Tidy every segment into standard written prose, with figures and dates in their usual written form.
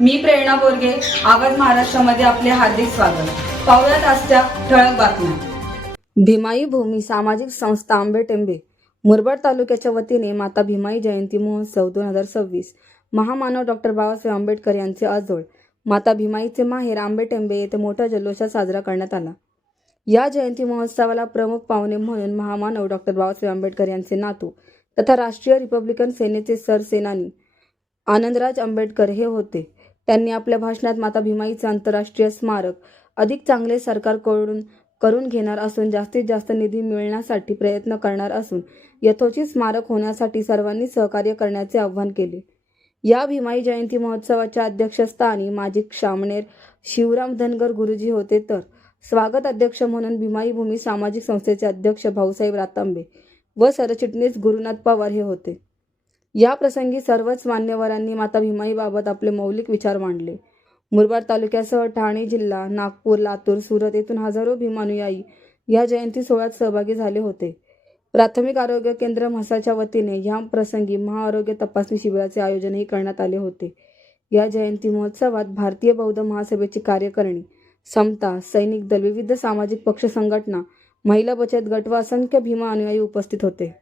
मी प्रेरणा बोरगे, आवाज महाराष्ट्रामध्ये आपले हार्दिक स्वागत. पाहुयात आजच्या ठळक बातम्या. भीमाई भूमी सामाजिक संस्था आंबेटेंबे मुरबाड तालुक्याच्या वतीने माता भीमाई जयंती महोत्सव 2026 महामानव डॉक्टर बाबासाहेब आंबेडकर यांचे आजोळ माता भीमाईचे माहेर आंबेटेंबे येथे मोठ्या जल्लोषात साजरा करण्यात आला. या जयंती महोत्सवाला प्रमुख पाहुणे म्हणून महामानव डॉक्टर बाबासाहेब आंबेडकर यांचे नातू तथा राष्ट्रीय रिपब्लिकन सेनेचे सरसेनानी आनंदराज आंबेडकर हे होते. त्यांनी आपल्या भाषणात माता भीमाईचे आंतरराष्ट्रीय स्मारक अधिक चांगले सरकारकडून करून घेणार असून जास्तीत जास्त निधी मिळण्यासाठी प्रयत्न करणार असून यथोचित स्मारक होण्यासाठी सर्वांनी सहकार्य करण्याचे आवाहन केले. या भीमाई जयंती महोत्सवाच्या अध्यक्षस्थानी माजी शामणेर शिवराम धनगर गुरुजी होते, तर स्वागत अध्यक्ष म्हणून भीमाई भूमी सामाजिक संस्थेचे अध्यक्ष भाऊसाहेब रातांबे व सरचिटणीस गुरुनाथ पवार हे होते. या प्रसंगी सर्वच मान्यवरांनी माता भीमाईबाबत आपले मौलिक विचार मांडले. मुरबाड तालुक्यासह ठाणे जिल्हा, नागपूर, लातूर, सुरत येथून हजारो भीमानुयायी या जयंती सोहळ्यात सहभागी झाले होते. प्राथमिक आरोग्य केंद्र म्हसाच्या वतीने या प्रसंगी महाआरोग्य तपासणी शिबिराचे आयोजनही करण्यात आले होते. या जयंती महोत्सवात भारतीय बौद्ध महासभेची कार्यकारिणी, समता, सैनिक दल, विविध सामाजिक पक्ष संघटना, महिला बचत गट व असंख्य भीमा अनुयायी उपस्थित होते.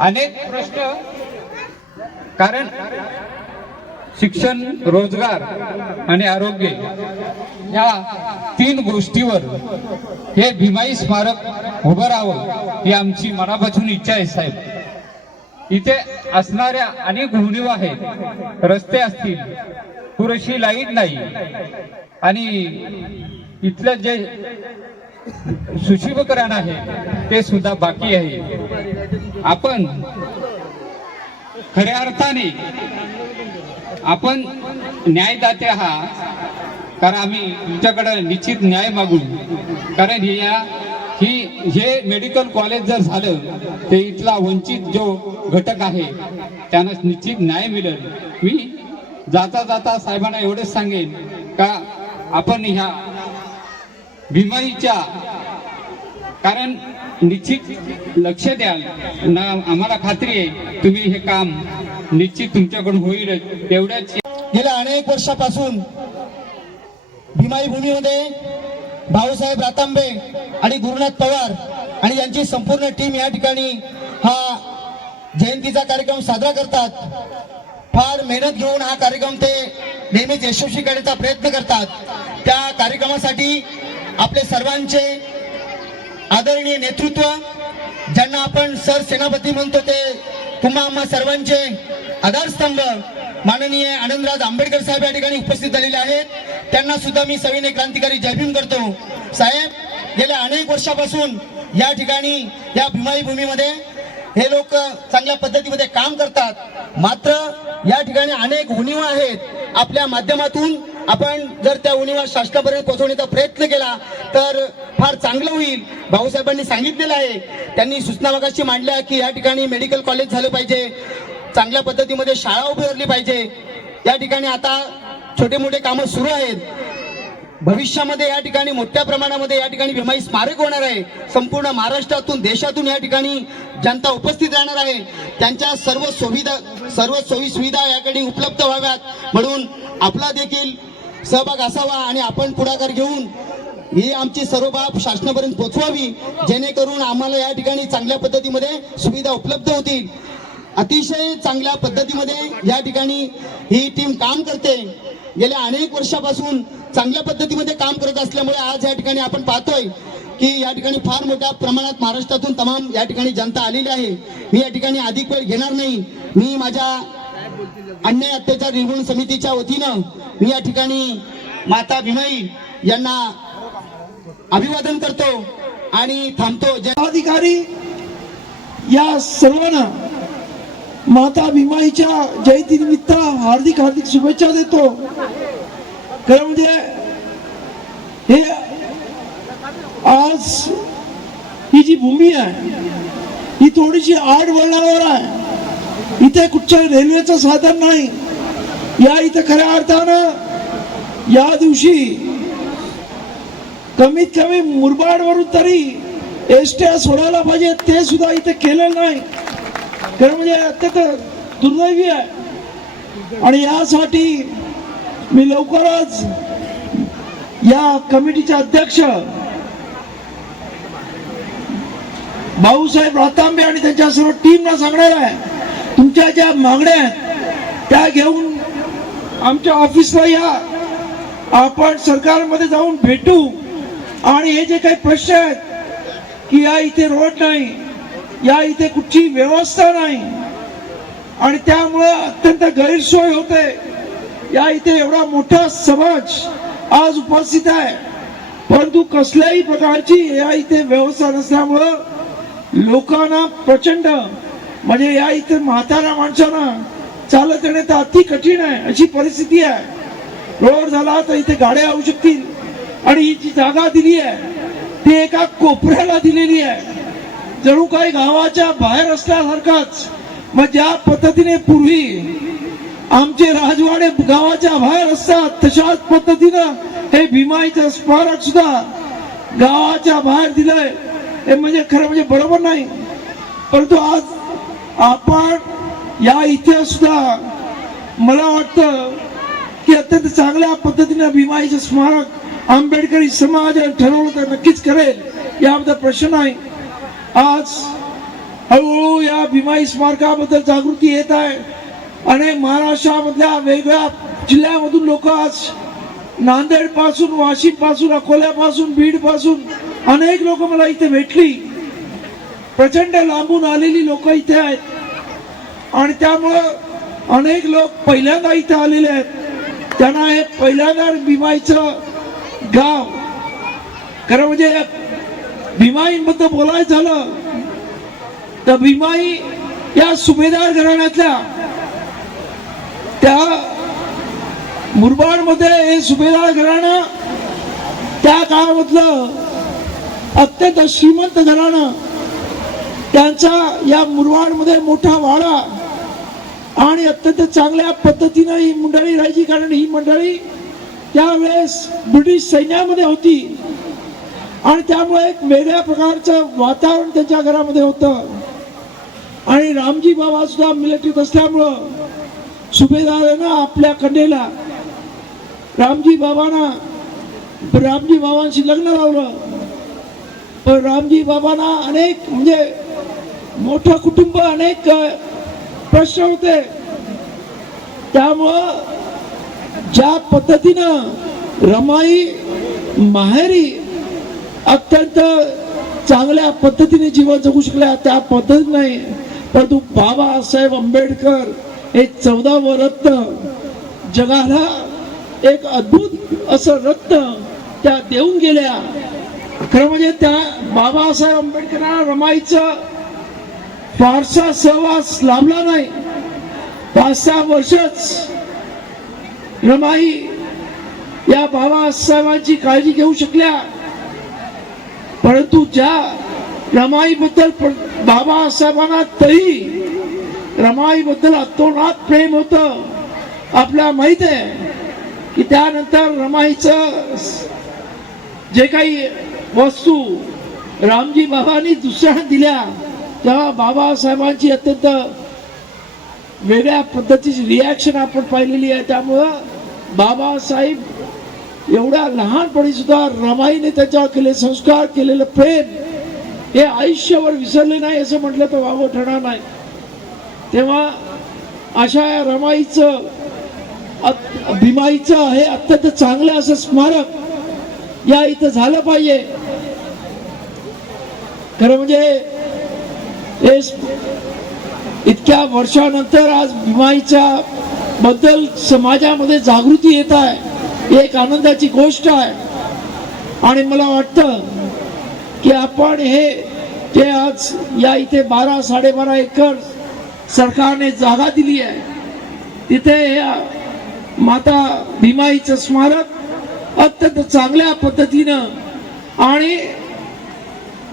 अनेक प्रश्न, कारण शिक्षण, रोजगार आणि आरोग्य या तीन गोष्टीवर हे भीमाई स्मारक उभं राहावं ही आमची मनापासून इच्छा आहे साहेब. इथे असणाऱ्या अनेक उणीवा आहेत. रस्ते असतील, पुरेशी लाईट नाही आणि इथलं जे सुशोभीकरण आहे ते सुद्धा बाकी आहे. आपण खऱ्या अर्थाने आपण न्यायदाते आहात, कारण आम्ही तुमच्याकडे निश्चित न्याय मागू. कारण हे मेडिकल कॉलेज जर झालं ते इथला वंचित जो घटक आहे त्यांना निश्चित न्याय मिळेल. मी जाता जाता साहेबांना एवढंच सांगेन का आपण ह्या भीमाईच्या कारण निश्चित लक्ष द्याल ना. आम्हाला खात्री आहे तुम्ही हे काम निश्चित तुमच्याकडून होईल. तेवढ्याच गेल्या अनेक वर्षापासून भीमाई भूमीमध्ये भाऊसाहेब रातांबे आणि गुरुनाथ पवार आणि यांची संपूर्ण टीम या ठिकाणी हा जयंतीचा कार्यक्रम साजरा करतात. फार मेहनत घेऊन हा कार्यक्रम ते नेहमीच यशस्वी करण्याचा प्रयत्न करतात. त्या कार्यक्रमासाठी आपले सर्वांचे आदरणीय नेतृत्व, ज्यांना आपण सरसेनापती म्हणतो, ते तुम्हा आम्हा सर्वांचे आधारस्तंभ माननीय आनंदराज आंबेडकर साहेब या ठिकाणी उपस्थित झालेले आहेत. त्यांना सुद्धा मी सविनय क्रांतिकारी जय भीम करतो. साहेब, गेल्या अनेक वर्षापासून या ठिकाणी या भीमाई भूमीमध्ये हे लोक चांगल्या पद्धतीमध्ये काम करतात. मात्र या ठिकाणी अनेक उणीवा आहेत. आपल्या माध्यमातून आपण जर त्या उणीवा शासनापर्यंत पोहोचवण्याचा प्रयत्न केला तर फार चांगलं होईल. भाऊसाहेबांनी सांगितलेलं आहे, त्यांनी सूचना मगाशी मांडल्या की या ठिकाणी मेडिकल कॉलेज झालं पाहिजे, चांगल्या पद्धतीमध्ये शाळा उभारली पाहिजे. या ठिकाणी आता छोटे मोठे कामं सुरू आहेत. भविष्यामध्ये या ठिकाणी मोठ्या प्रमाणामध्ये या ठिकाणी भीमाई स्मारक होणार आहे. संपूर्ण महाराष्ट्रातून, देशातून या ठिकाणी जनता उपस्थित राहणार आहे. त्यांच्या सर्व सोयी सुविधा याकडे उपलब्ध व्हाव्यात म्हणून आपला देखील सहभाग असावा आणि आपण पुढाकार घेऊन ही आमची सर्व बाब शासनापर्यंत पोहोचवावी, जेणेकरून आम्हाला या ठिकाणी चांगल्या पद्धतीमध्ये सुविधा उपलब्ध होतील. अतिशय चांगल्या पद्धतीमध्ये या ठिकाणी ही टीम काम करते. गेल्या अनेक वर्षापासून चांगल्या पद्धतीमध्ये काम करत असल्यामुळे आज या ठिकाणी आपण पाहतोय की या ठिकाणी फार मोठ्या प्रमाणात महाराष्ट्रातून तमाम या ठिकाणी जनता आलेली आहे. मी या ठिकाणी अधिक वेळ घेणार नाही. मी माझ्या अन्याय अत्याचार निर्मूलन समितीच्या वतीनं मी या ठिकाणी माता भीमाई यांना अभिवादन करतो आणि थांबतो. अधिकारी या सर्वांना माता भीमाईच्या जयंतीनिमित्त हार्दिक हार्दिक शुभेच्छा देतो. खरं म्हणजे हे आज ही जी भूमी आहे ही थोडीशी आड वळणावर आहे. इथे कुठच्या रेल्वेचं साधन नाही. या इथे खऱ्या अर्थानं या दिवशी कमीत कमी मुरबाडवरून तरी एसट्या सोडायला पाहिजे, ते सुद्धा इथे केलेलं नाही. खरं म्हणजे अत्यंत दुर्दैवी आहे. आणि यासाठी मी लवकरच या कमिटीचे अध्यक्ष भाऊसाहेब रातांबे आणि त्यांच्या सर्व टीमला सांगणार आहे, तुमच्या ज्या मागण्या आहेत त्या घेऊन आमच्या ऑफिसला या, आपण सरकारमध्ये जाऊन भेटू. आणि हे जे काही प्रश्न आहेत की या इथे रोड नाही, या इथे कुठची व्यवस्था नाही आणि त्यामुळे अत्यंत गैरसोय होते, या इथे एवढा मोठा समाज आज उपस्थित आहे परंतु कसल्याही प्रकारची या इथे व्यवस्था नसल्यामुळं लोकांना प्रचंड म्हणजे या इथे म्हाताऱ्या माणसांना चालत येणे तर अति कठीण आहे अशी परिस्थिती आहे. रोड झाला तर इथे गाड्या येऊ शकतील आणि ही जी जागा दिली आहे ती एका कोपऱ्याला दिलेली आहे, जणू काही गावाच्या बाहेर असल्यासारखाच. मग ज्या पद्धतीने पूर्वी आमचे राजवाडे गावाच्या बाहेर असतात तशाच पद्धतीनं हे भीमाईचं स्मारक सुद्धा गावाच्या बाहेर दिलंय. हे म्हणजे खरं म्हणजे बरोबर नाही. परंतु आज आपण या इथे सुद्धा मला वाटतं की अत्यंत चांगल्या पद्धतीने भीमाईचं स्मारक आंबेडकरी समाज ठरवलं तर नक्कीच करेल, याबद्दल प्रश्न नाही. आज हळूहळू या भीमाई स्मारकाबद्दल जागृती येत आहे आणि महाराष्ट्रामधल्या वेगवेगळ्या जिल्ह्यामधून लोक आज नांदेड पासून, वाशिम पासून, अकोल्यापासून, बीड पासून अनेक लोक मला इथे भेटली. प्रचंड लांबून आलेली लोक इथे आहेत आणि त्यामुळं अनेक लोक पहिल्यांदा इथे आलेले आहेत. त्यांना हे पहिल्यांदा भीमाईचं गाव, खरं म्हणजे भीमाईबद्दल बोलायचं झालं तर भीमाई या सुभेदार घराण्यातल्या त्या मुरबाडमध्ये हे सुभेदार घराणं त्या काळामधलं अत्यंत श्रीमंत घराणं, त्यांचा या मुरबाडमध्ये मोठा वाडा आणि अत्यंत चांगल्या पद्धतीनं ही मंडळी राहायची. कारण ही मंडळी त्यावेळेस ब्रिटिश सैन्यामध्ये होती आणि त्यामुळे एक वेगळ्या प्रकारचं वातावरण त्यांच्या घरामध्ये होतं. आणि रामजी बाबा सुद्धा मिलिटरीत असल्यामुळं सुभेदारानं आपल्या कन्येला रामजी बाबांशी लग्न लावलं. पण रामजी बाबांना अनेक म्हणजे मोठं कुटुंब, अनेक प्रश्न होते. त्यामुळं ज्या पद्धतीनं रमाई माहेरी अत्यंत चांगल्या पद्धतीने जीवन जगू शकल्या त्या पद्धतीने नाही, परंतु बाबासाहेब आंबेडकर हे 14व रत्न जगाला एक अद्भुत असं रत्न त्या देऊन गेल्या. खरं म्हणजे त्या बाबासाहेब आंबेडकरांना रमाईचं फारसा सहवास लाभला नाही. 5-6 वर्षच रमाई या बाबासाहेबांची काळजी घेऊ शकल्या. परंतु ज्या रमाईबद्दल बाबासाहेबांना तरी रमाईबद्दल अतोनात प्रेम होतं. आपल्याला माहित आहे की त्यानंतर रमाईचं जे काही वस्तू रामजी बाबांनी दुसऱ्यांना दिल्या तेव्हा बाबासाहेबांची अत्यंत वेगळ्या पद्धतीची रिॲक्शन आपण पाहिलेली आहे. त्यामुळं बाबासाहेब एवढ्या लहानपणी सुद्धा रमाईने त्याच्यावर केले संस्कार, केलेलं प्रेम हे आयुष्यावर विसरले नाही असं म्हटलं तर वावं ठरणार नाही. तेव्हा अशा रमाईचं भीमाईचं हे अत्यंत चांगलं असं स्मारक या इथं झालं पाहिजे. खरं म्हणजे इतक्या वर्षानंतर आज भीमाईच्या बद्दल समाजामध्ये जागृती येत आहे, ही एक आनंदाची गोष्ट आहे. आणि मला वाटतं की आपण हे जे आज या इथे 12-12.5 एकर सरकारने जागा दिली आहे तिथे माता भीमाईचं स्मारक अत्यंत चांगल्या पद्धतीनं आणि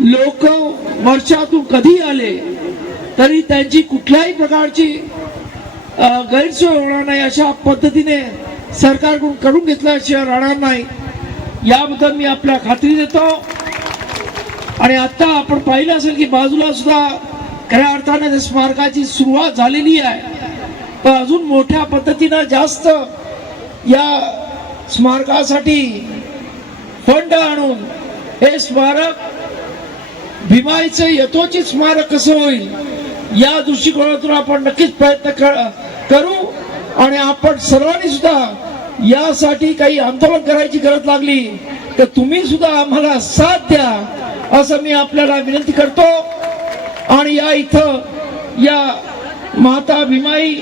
लोक वर्षातून कधी आले तरी त्यांची कुठल्याही प्रकारची गैरसोय होणार नाही अशा पद्धतीने सरकारकडून करून घेतल्याशिवाय राहणार नाही, याबद्दल मी आपल्या खात्री देतो. आणि आता आपण पाहिलं असेल की बाजूला सुद्धा खऱ्या अर्थाने त्या स्मारकाची सुरुवात झालेली आहे, पण अजून मोठ्या पद्धतीनं जास्त या स्मारकासाठी फंड आणून हे स्मारक भीमाईचं यथोचित स्मारक कसं होईल या दृष्टिकोनातून आपण नक्कीच प्रयत्न करू. आणि आपण सर्वांनी सुद्धा यासाठी काही आंदोलन करायची गरज लागली तर तुम्ही सुद्धा आम्हाला साथ द्या असं मी आपल्याला विनंती करतो. आणि या इथं या माता भीमाई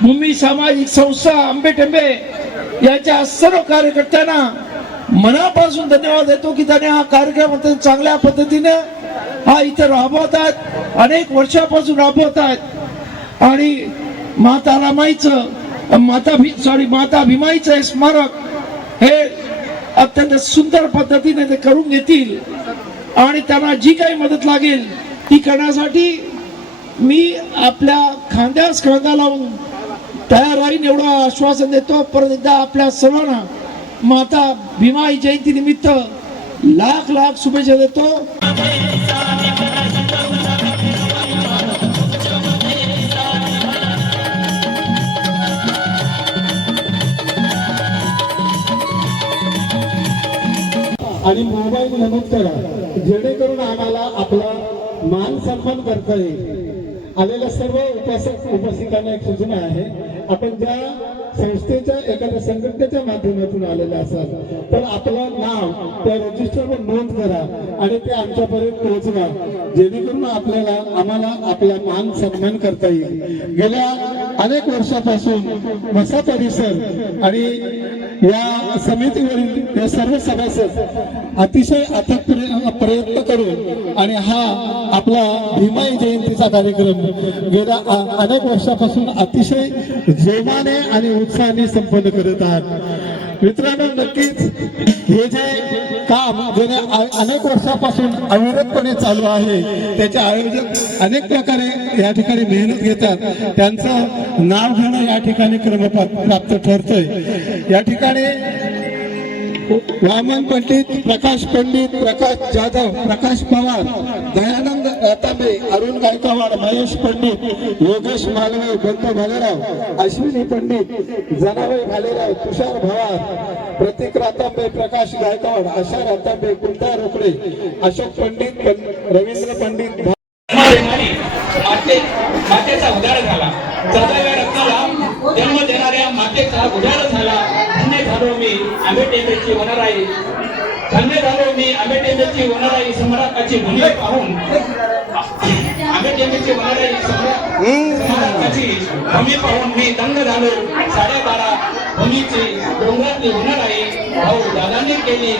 भूमी सामाजिक संस्था आंबेटेंबे याच्या सर्व कार्यकर्त्यांना मनापासून धन्यवाद देतो की त्यांनी हा कार्यक्रम चांगल्या पद्धतीने हा इथे राबवत आहेत, अनेक वर्षापासून राबवत आहेत. आणि माता रमाईचं माता भीमाईचं स्मारक हे अत्यंत सुंदर पद्धतीने ते करून घेतील. आणि त्यांना जी काही मदत लागेल ती करण्यासाठी मी आपल्या खांद्यास खांदा लावून तयार राहीन एवढं आश्वासन देतो. परत एकदा आपल्या सर्वांना माता भीमाई जयंती निमित्त लाख लाख शुभेच्छा देतो. आणि मोबाईल नमूद करा जेणेकरून आम्हाला आपला मान सन्मान करता येईल. आलेल्या सर्व उपस्थितांना एक सूचना आहे, आपण ज्या संस्थेच्या एखाद्या संघटनेच्या माध्यमातून आलेले असाल तर आपलं नाव त्या रजिस्टरवर नोंद करा आणि ते आमच्यापर्यंत पोहोचवा, जेणेकरून आम्हाला आपला मान सन्मान करता येईल. गेल्या अनेक वर्षापासून वसा परिसर आणि या समितीवरील या सर्व सभासद अतिशय अथक प्रयत्न करून आणि हा आपला भीमाई जयंतीचा कार्यक्रम गेल्या अनेक वर्षापासून अतिशय जोमाने आणि उत्साहाने संपन्न करत आहात. मित्रांनो, नक्कीच हे जे काम गेल्या अनेक वर्षापासून अविरतपणे चालू आहे त्याचे आयोजक अनेक प्रकारे या ठिकाणी मेहनत घेतात, त्यांचं नाव घेणं या ठिकाणी क्रमप्राप्त ठरतंय. या ठिकाणी वामन पंडित, प्रकाश पंडित, प्रकाश जाधव, प्रकाश पवार, दयानंद रातांबे, अरुण गायकवाड, महेश पंडित, योगेश मालवे, बंत भालेराव, अश्विनी पंडित, जनाबाई भालेराव, तुषार भवार, प्रतीक रातांबे, प्रकाश गायकवाड, आशा रातांबे, कुंता रोकडे, अशोक पंडित, रवींद्र पंडित मातेचा उजाड झाला, 14व्या रत्नाला जन्म देणाऱ्या मातेचा उजाड झाला. धन्य झालो मी आंबेटेंबेची वनराई, धन्य झालो मी आंबेटेंबेची वनराई. स्मारकाची भूमी पाहून आंबेटेंबेची वनराई स्मारकाची भूमी पाहून मी दंग झालो. 12.5 भूमीची डोंगरातली वनराई भाऊ दादांनी केली.